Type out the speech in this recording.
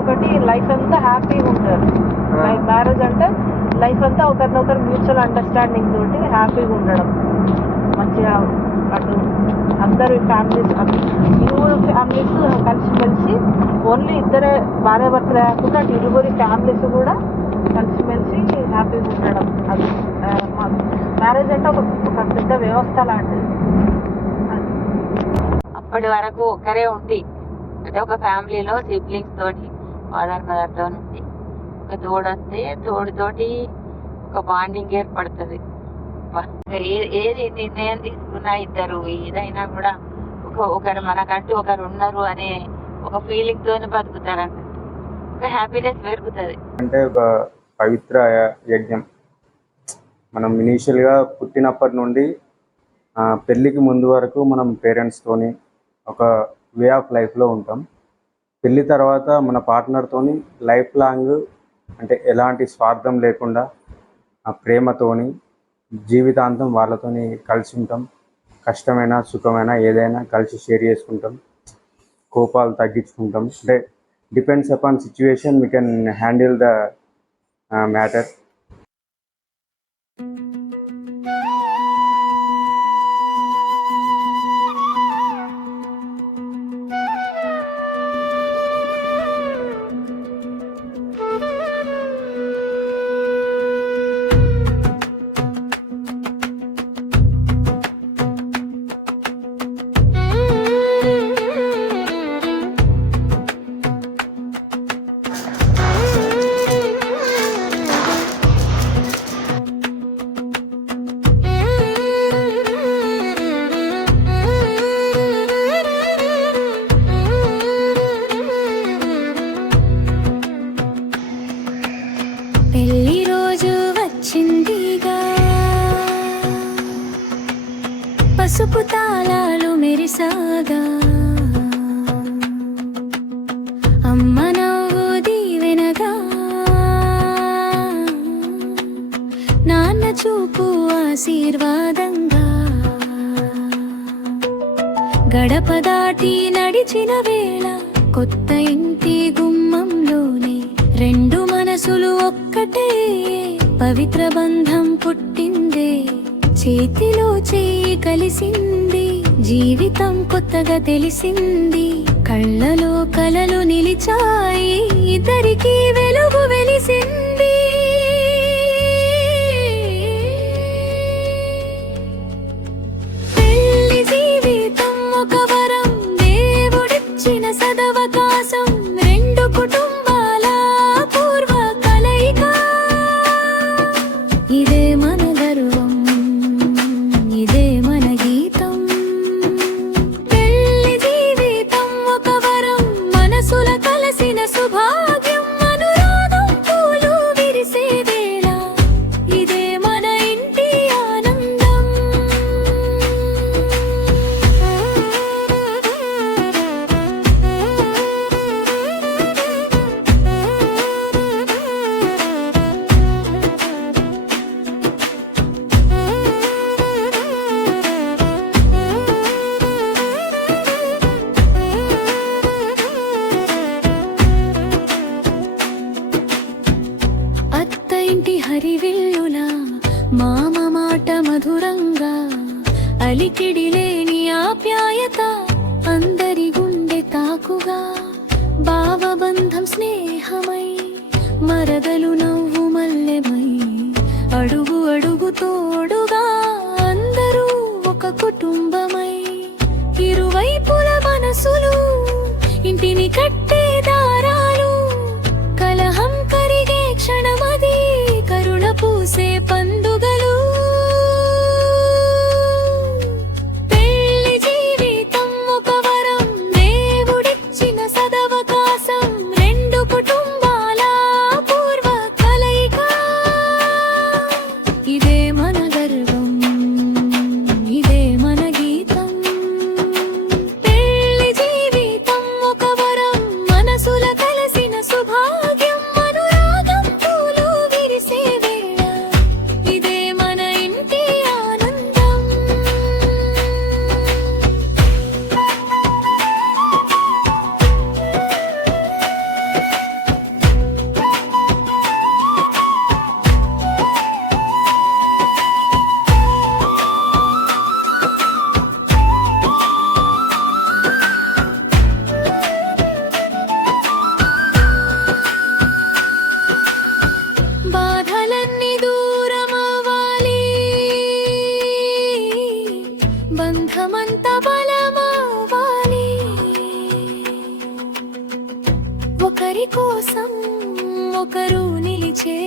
ఒకటి లైఫ్ అంతా హ్యాపీగా ఉంటారు. మ్యారేజ్ అంటే లైఫ్ అంతా ఒకరినొకరు మ్యూచువల్ అండర్స్టాండింగ్ తోటి హ్యాపీగా ఉండడం, మంచిగా అటు అందరు ఫ్యామిలీస్ ఇరువురు ఫ్యామిలీస్ కలిసిమెలిసి, ఓన్లీ ఇద్దరే భార్యాభర్తలు కాకుండా అటు ఇరువురి ఫ్యామిలీస్ కూడా కలిసిమెలిసి హ్యాపీగా ఉండడం. అది మ్యారేజ్ అంటే ఒక పెద్ద వ్యవస్థ లాంటిది. అప్పటి వరకు ఒక్కరే ఉండి, అంటే ఒక ఫ్యామిలీలో సిబ్లింగ్స్ తోటి ఫాదర్ మదర్తో నుండి ఒక తోడు వస్తే తోడుతోటి ఒక బాండింగ్ ఏర్పడుతుంది. ఏది నిర్ణయం తీసుకున్నా ఇద్దరు ఏదైనా కూడా ఒకరు మనకంటూ ఒకరు ఉన్నారు అనే ఒక ఫీలింగ్ తోనే బతుకుతారు అన్నట్టు. ఒక హ్యాపీనెస్ పెరుగుతుంది. అంటే ఒక పవిత్ర యజ్ఞం. మనం ఇనీషియల్గా పుట్టినప్పటి నుండి పెళ్ళికి ముందు వరకు మనం పేరెంట్స్తోని ఒక వే ఆఫ్ లైఫ్లో ఉంటాం. పెళ్ళి తర్వాత మన పార్ట్నర్తోని లైఫ్ లాంగ్, అంటే ఎలాంటి స్వార్థం లేకుండా ప్రేమతోని జీవితాంతం వాళ్ళతోని కలిసి ఉంటాం. కష్టమైనా సుఖమైనా ఏదైనా కలిసి షేర్ చేసుకుంటాం, కోపాలు తగ్గించుకుంటాం. అంటే depends upon situation we can handle the matter. పెళ్లి రోజు వచ్చిందిగా, పసుపు తాళాలు మెరిసాగా, అమ్మ నవ్వు దీవెనగా, నాన్న చూపు ఆశీర్వాదంగా, గడప దాటి నడిచిన వేళ కొత్త ఇంటి గుమ్మంలోనే రెండు మనసులు ఒక్కటే, పవిత్ర బంధం పుట్టిందే, చేతిలో చేయి కలిసింది, జీవితం కొత్తగా తెలిసింది, కళ్ళలో కలలు నిలిచాయి, ఇద్దరికి వెలుగు వెలిసింది. పెళ్లి జీవితం ఒక వరం, దేవుడిచ్చిన సదవకాశం, రెండు కుటుంబాల పూర్వ కలయిక, ఇదే మన గర్వం, ఇదే మన గీతం. పెళ్లి జీవితం ఒక వరం, మనసుల కలసిన సుభాగ్యం, అనురాగం పూలు విరిసే వేళ, ఇదే మన ఇంటి ఆనందం. అత్త ఇంటి హరివిల్లులా, మామ మాట మధురంగా, అలికిడి లేని ఆప్యాయత, అందరి గుండె తాకుగా, భావబంధం స్నేహమై, మరదలు నవ్వు మల్లెమై, అడుగు అడుగు తోడుగా, అందరూ ఒక కుటుంబమై, ఇరువైపుల మనసులు ఇంటిని కట్టే దారాలు, కలహం కరిగే క్షణమది, కరుణ పూసే పండుగలు. పెళ్లి జీవితం ఒక వరం, దేవుడిచ్చిన సదవకాశం, రెండు కుటుంబాల పూర్వ కలయిక, ఇదే మన గర్వం, ఇదే మన గీతం. పెళ్లి జీవితం ఒక వరం, ఒకరి కోసం ఒకరు నిలిచే